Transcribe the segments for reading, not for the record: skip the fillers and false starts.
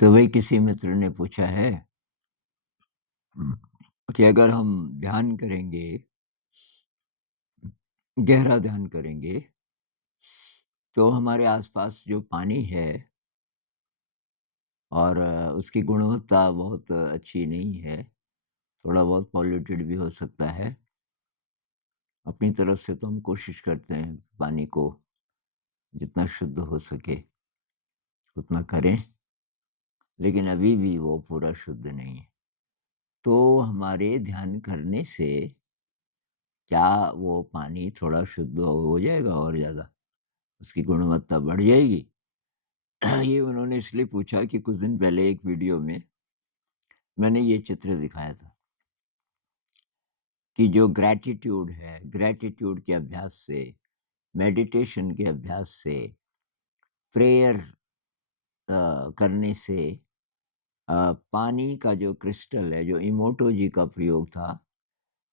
तो वही किसी मित्र ने पूछा है कि अगर हम ध्यान करेंगे, गहरा ध्यान करेंगे, तो हमारे आसपास जो पानी है और उसकी गुणवत्ता बहुत अच्छी नहीं है, थोड़ा बहुत पॉल्यूटेड भी हो सकता है। अपनी तरफ से तो हम कोशिश करते हैं पानी को जितना शुद्ध हो सके उतना करें, लेकिन अभी भी वो पूरा शुद्ध नहीं है। तो हमारे ध्यान करने से क्या वो पानी थोड़ा शुद्ध हो जाएगा और ज़्यादा? उसकी गुणवत्ता बढ़ जाएगी? ये उन्होंने इसलिए पूछा कि कुछ दिन पहले एक वीडियो में मैंने ये चित्र दिखाया था कि जो ग्रैटिट्यूड है, ग्रैटिट्यूड के अभ्यास से, मेडिटेशन के अभ्यास से, प्रेयर करने से पानी का जो क्रिस्टल है, जो इमोटोजी का प्रयोग था,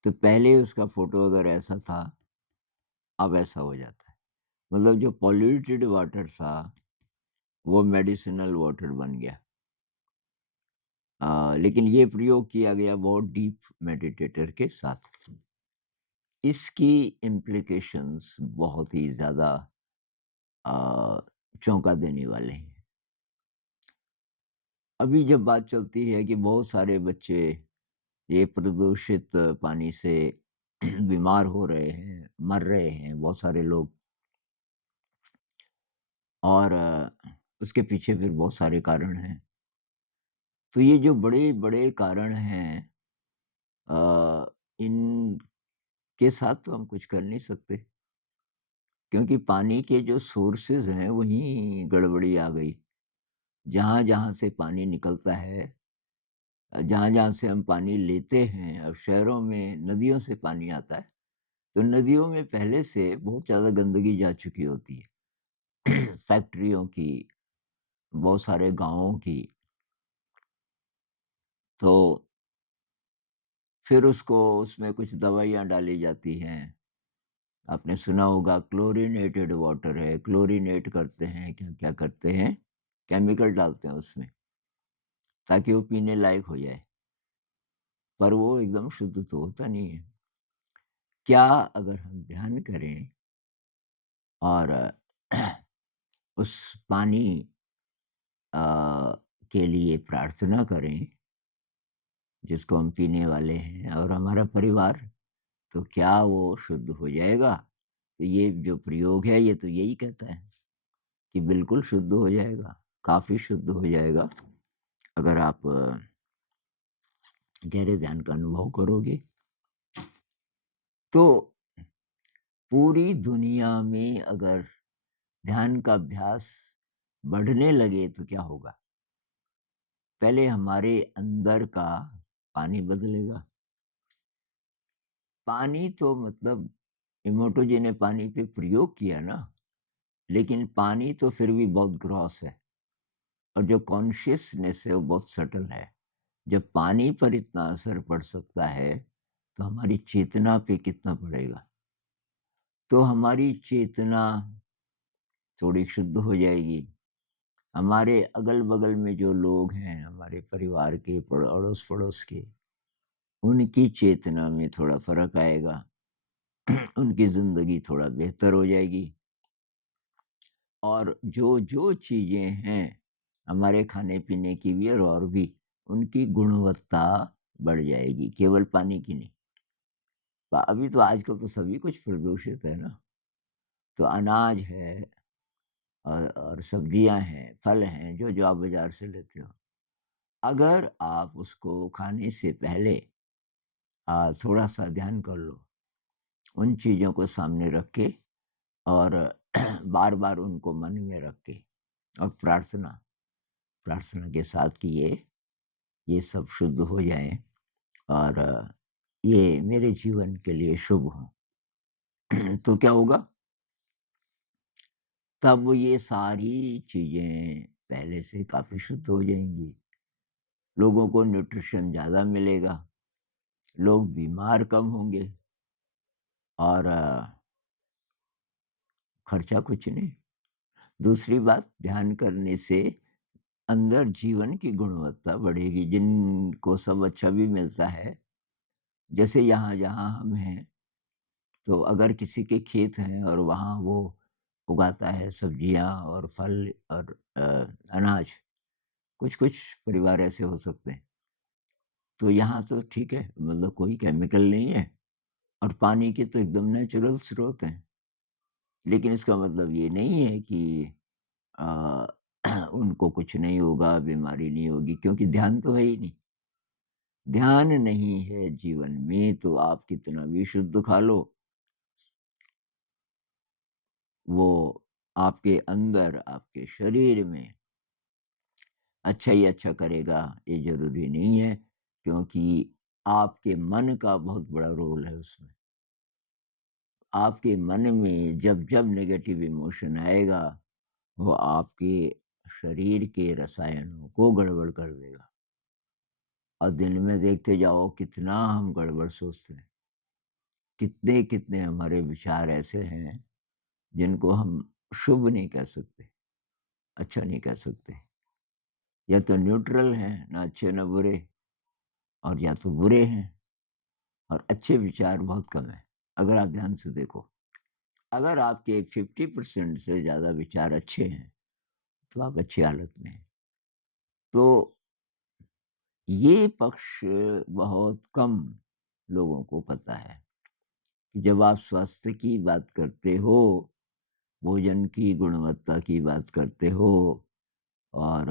तो पहले उसका फ़ोटो अगर ऐसा था, अब ऐसा हो जाता है। मतलब जो पॉल्यूटेड वाटर था, वो मेडिसिनल वाटर बन गया। लेकिन ये प्रयोग किया गया बहुत डीप मेडिटेटर के साथ। इसकी इम्प्लिकेशंस बहुत ही ज़्यादा अ, चौंका देने वाले हैं। अभी जब बात चलती है कि बहुत सारे बच्चे ये प्रदूषित पानी से बीमार हो रहे हैं, मर रहे हैं बहुत सारे लोग और उसके पीछे फिर बहुत सारे कारण हैं। तो ये जो बड़े-बड़े कारण हैं इनके साथ तो हम कुछ कर नहीं सकते, क्योंकि पानी के जो सोर्सेज़ हैं वहीं गड़बड़ी आ गई। जहाँ-जहाँ से पानी निकलता है जहाँ-जहाँ से हम पानी लेते हैं, अब शहरों में नदियों से पानी आता है, तो नदियों में पहले से बहुत ज़्यादा गंदगी जा चुकी होती है। फैक्ट्रियों की, बहुत सारे गाँवों की, तो फिर उसको उसमें कुछ दवाइयाँ डाली जाती हैं। आपने सुना होगा क्लोरिनेटेड वाटर है, क्लोरिनेट करते हैं, क्या-क्या करते हैं, केमिकल डालते हैं उसमें, ताकि वो पीने लायक हो जाए, पर वो एकदम शुद्ध तो होता नहीं है। क्या अगर हम ध्यान करें और उस पानी अ, के लिए प्रार्थना करें, जिसको हम पीने वाले हैं और हमारा परिवार, तो क्या वो शुद्ध हो जाएगा? तो ये जो प्रयोग है, ये तो यही कहता है कि बिल्कुल शुद्ध हो जाएगा, काफ़ी शुद्ध हो जाएगा, अगर आप गहरे ध्यान का अनुभव करोगे। तो पूरी दुनिया में अगर ध्यान का अभ्यास बढ़ने लगे तो क्या होगा? पहले हमारे अंदर का पानी बदलेगा। पानी तो मतलब इमोटो जी ने पानी पे प्रयोग किया ना, लेकिन पानी तो फिर भी बहुत ग्रॉस है और जो कॉन्शियसनेस है वो बहुत सटल है। जब पानी पर इतना असर पड़ सकता है, तो हमारी चेतना पे कितना पड़ेगा? तो हमारी चेतना थोड़ी शुद्ध हो जाएगी। हमारे अगल-बगल में जो लोग हैं, हमारे परिवार के, अड़ोस-पड़ोस के, उनकी चेतना में थोड़ा फ़र्क आएगा। उनकी ज़िंदगी थोड़ा बेहतर हो जाएगी और जो-जो चीज़ें हैं, हमारे खाने-पीने की भी और भी, उनकी गुणवत्ता बढ़ जाएगी, केवल पानी की नहीं। अभी तो आजकल तो सभी कुछ प्रदूषित है ना, तो अनाज है और सब्जियाँ हैं, फल हैं, जो-जो आप बाज़ार से लेते हो। अगर आप उसको खाने से पहले थोड़ा-सा ध्यान कर लो, उन चीज़ों को सामने रख के और बार-बार उनको मन में रख के और प्रार्थना प्रार्थना के साथ कि ये सब शुद्ध हो जाएँ और ये मेरे जीवन के लिए शुभ हो। तो क्या होगा? तब ये सारी चीज़ें पहले से काफ़ी शुद्ध हो जाएँगी। लोगों को न्यूट्रिशन ज़्यादा मिलेगा, लोग बीमार कम होंगे और खर्चा कुछ नहीं। दूसरी बात ध्यान करने से अंदर जीवन की गुणवत्ता बढ़ेगी, जिनको सब अच्छा भी मिलता है। जैसे यहाँ जहाँ हम हैं, तो अगर किसी के खेत हैं और वहाँ वो उगाता है सब्जियाँ और फल और अनाज, कुछ-कुछ परिवार ऐसे हो सकते हैं। तो यहाँ तो ठीक है, मतलब कोई केमिकल नहीं है और पानी के तो एकदम नेचुरल स्रोत हैं। लेकिन इसका मतलब ये नहीं है कि अ, उनको कुछ नहीं होगा, बीमारी नहीं होगी, क्योंकि ध्यान तो है ही नहीं। ध्यान नहीं है जीवन में तो आप कितना भी शुद्ध खा लो, वो आपके अंदर, आपके शरीर में अच्छा ही अच्छा करेगा, ये ज़रूरी नहीं है, क्योंकि आपके मन का बहुत बड़ा रोल है उसमें। आपके मन में जब-जब नेगेटिव इमोशन आएगा, वो आपके शरीर के रसायनों को गड़बड़ कर देगा। और दिन में देखते जाओ कितना हम गड़बड़ सोचते हैं। कितने-कितने हमारे विचार ऐसे हैं, जिनको हम शुभ नहीं कह सकते, अच्छा नहीं कह सकते। या तो न्यूट्रल हैं, ना अच्छे ना बुरे, और या तो बुरे हैं और अच्छे विचार बहुत कम हैं। अगर आप ध्यान से देखो, अगर आपके 50% से ज़्यादा विचार अच्छे हैं, तो आप अच्छी हालत में हैं। तो ये पक्ष बहुत कम लोगों को पता है कि जब आप स्वास्थ्य की बात करते हो, भोजन की गुणवत्ता की बात करते हो और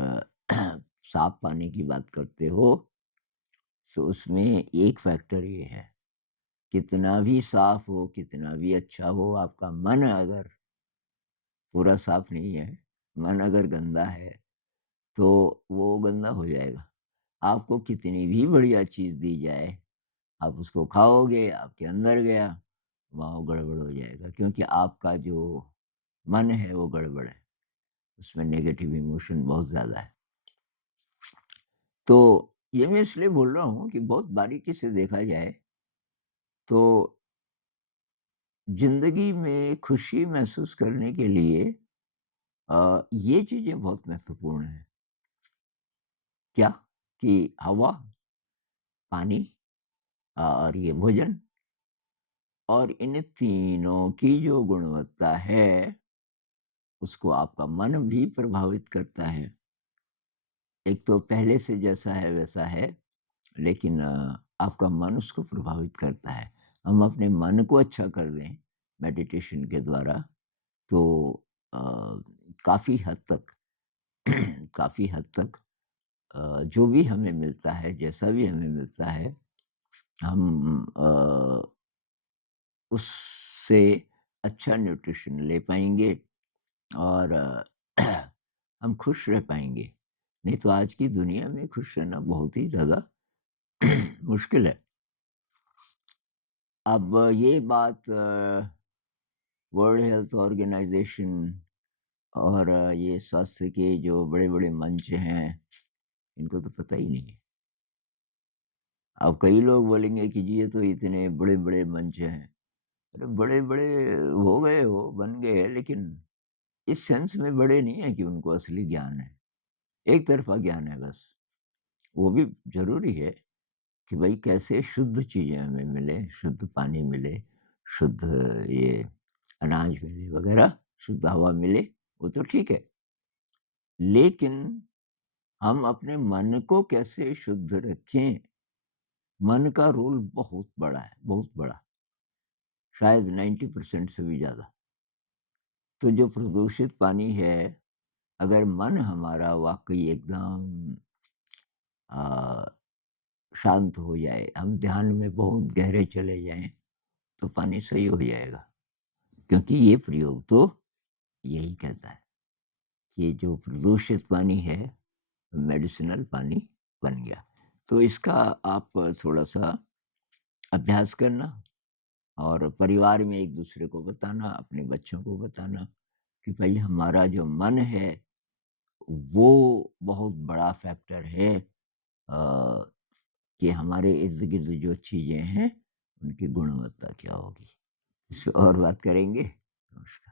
साफ पानी की बात करते हो, तो उसमें एक फैक्टर ये है, कितना भी साफ हो, कितना भी अच्छा हो, आपका मन अगर पूरा साफ नहीं है, मन अगर गंदा है, तो वो गंदा हो जाएगा। आपको कितनी भी बढ़िया चीज़ दी जाए, आप उसको खाओगे, आपके अंदर गया, वहाँ वो गड़बड़ हो जाएगा, क्योंकि आपका जो मन है वो गड़बड़ है। उसमें नेगेटिव इमोशन बहुत ज़्यादा है। तो ये मैं इसलिए बोल रहा हूँ कि बहुत बारीकी से देखा जाए, तो ज़िंदगी में खुशी महसूस करने के लिए ये चीज़ें बहुत महत्वपूर्ण हैं। क्या? कि हवा, पानी और ये भोजन, और इन तीनों की जो गुणवत्ता है, उसको आपका मन भी प्रभावित करता है। एक तो पहले से जैसा है वैसा है, लेकिन आपका मन उसको प्रभावित करता है। हम अपने मन को अच्छा कर दें मेडिटेशन के द्वारा, तो अ, काफ़ी हद तक काफ़ी हद तक जो भी हमें मिलता है, जैसा भी हमें मिलता है, हम उससे अच्छा न्यूट्रिशन ले पाएँगे और हम खुश रह पाएँगे। नहीं तो आज की दुनिया में खुश रहना बहुत ही ज़्यादा मुश्किल है। अब ये बात वर्ल्ड हेल्थ ऑर्गेनाइज़ेशन और ये स्वास्थ्य के जो बड़े-बड़े मंच हैं, इनको तो पता ही नहीं है। अब कई लोग बोलेंगे कि जी ये तो इतने बड़े-बड़े मंच हैं। अरे बड़े-बड़े हो गए हो, बन गए हैं, लेकिन इस सेंस में बड़े नहीं हैं कि उनको असली ज्ञान है। एक तरफ़ा ज्ञान है बस। वो भी ज़रूरी है कि भई कैसे शुद्ध चीज़ें हमें मिलें, शुद्ध पानी मिले, शुद्ध ये अनाज मिले वग़ैरह, शुद्ध हवा मिले, वो तो ठीक है। लेकिन हम अपने मन को कैसे शुद्ध रखें, मन का रोल बहुत बड़ा है, बहुत बड़ा, शायद 90% से भी ज़्यादा। तो जो प्रदूषित पानी है, अगर मन हमारा वाक़ई एकदम अ, शांत हो जाए, हम ध्यान में बहुत गहरे चले जाएँ, तो पानी सही हो जाएगा। क्योंकि ये प्रयोग तो यही कहता है कि जो प्रदूषित पानी है, मेडिसिनल पानी बन गया। तो इसका आप थोड़ा-सा अभ्यास करना और परिवार में एक-दूसरे को बताना, अपने बच्चों को बताना कि भई हमारा जो मन है, वो बहुत बड़ा फैक्टर है कि हमारे इर्द-गिर्द जो चीज़ें हैं, उनकी गुणवत्ता क्या होगी। इस पे और बात करेंगे। नमस्कार।